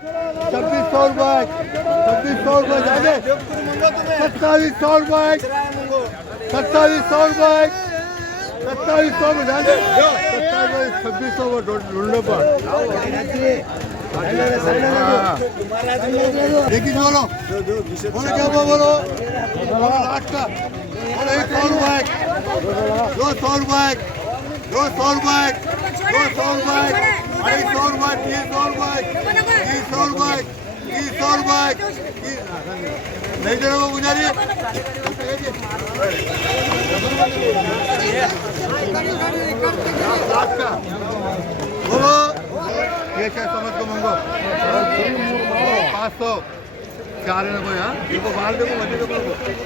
₹2600 ₹2600 झाले 2700 ₹2700 ₹2700 झाले 2600 ढूंढ पर देखिए बोलो बोलो क्या बोलो लास्ट का बोलो ₹100 ₹200 ₹200 ₹200 ₹250 ₹300 ₹300 नहीं दे रहा वो गुजारी बोलो ये क्या समझ को मंगो 500 4 नको हाँ देखो बाहर देखो मजे देखो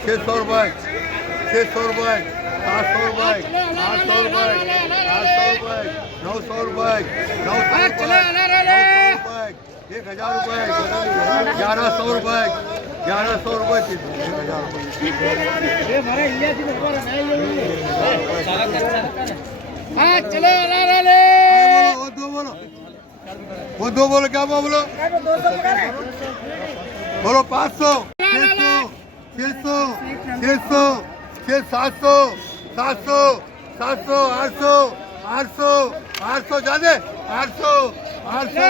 ₹600 ₹600 ₹700 ₹800 ₹800 ₹900 ₹1000 ₹1100 ₹1100 वो दो बोलो क्या बोलो बोलो 500 600 600 700 700 700 800 800 800 ज्यादा 800 800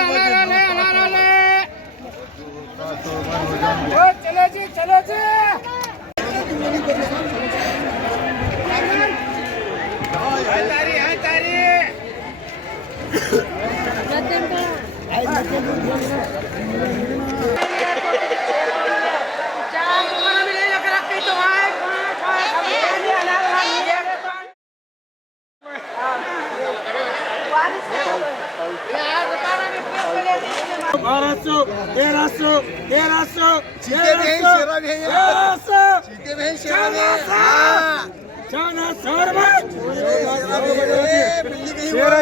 चलो जी चलो जी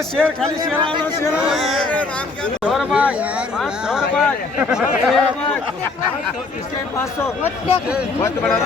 शेर खाली शेर आलो शेर इसके 500 मत बड़ा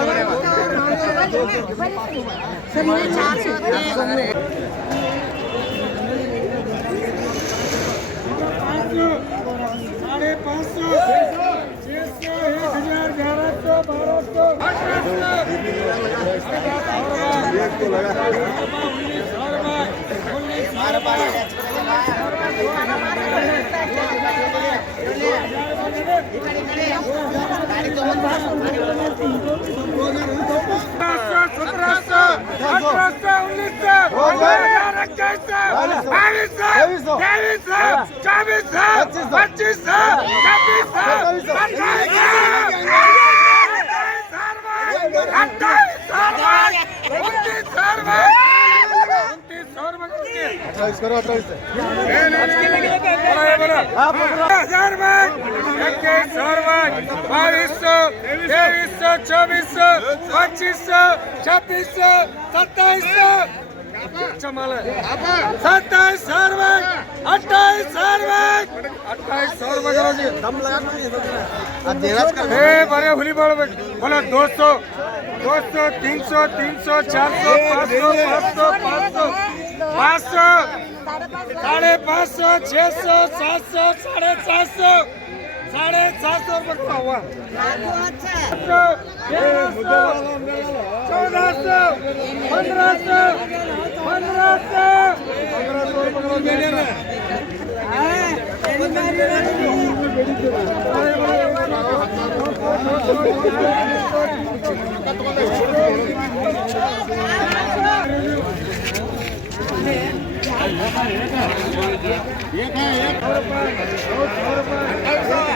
करो 28 बड़े हुली बोलो 200 200 300 300 400 500 500 500 550 600 700 750 750 रुपये हुआ 1500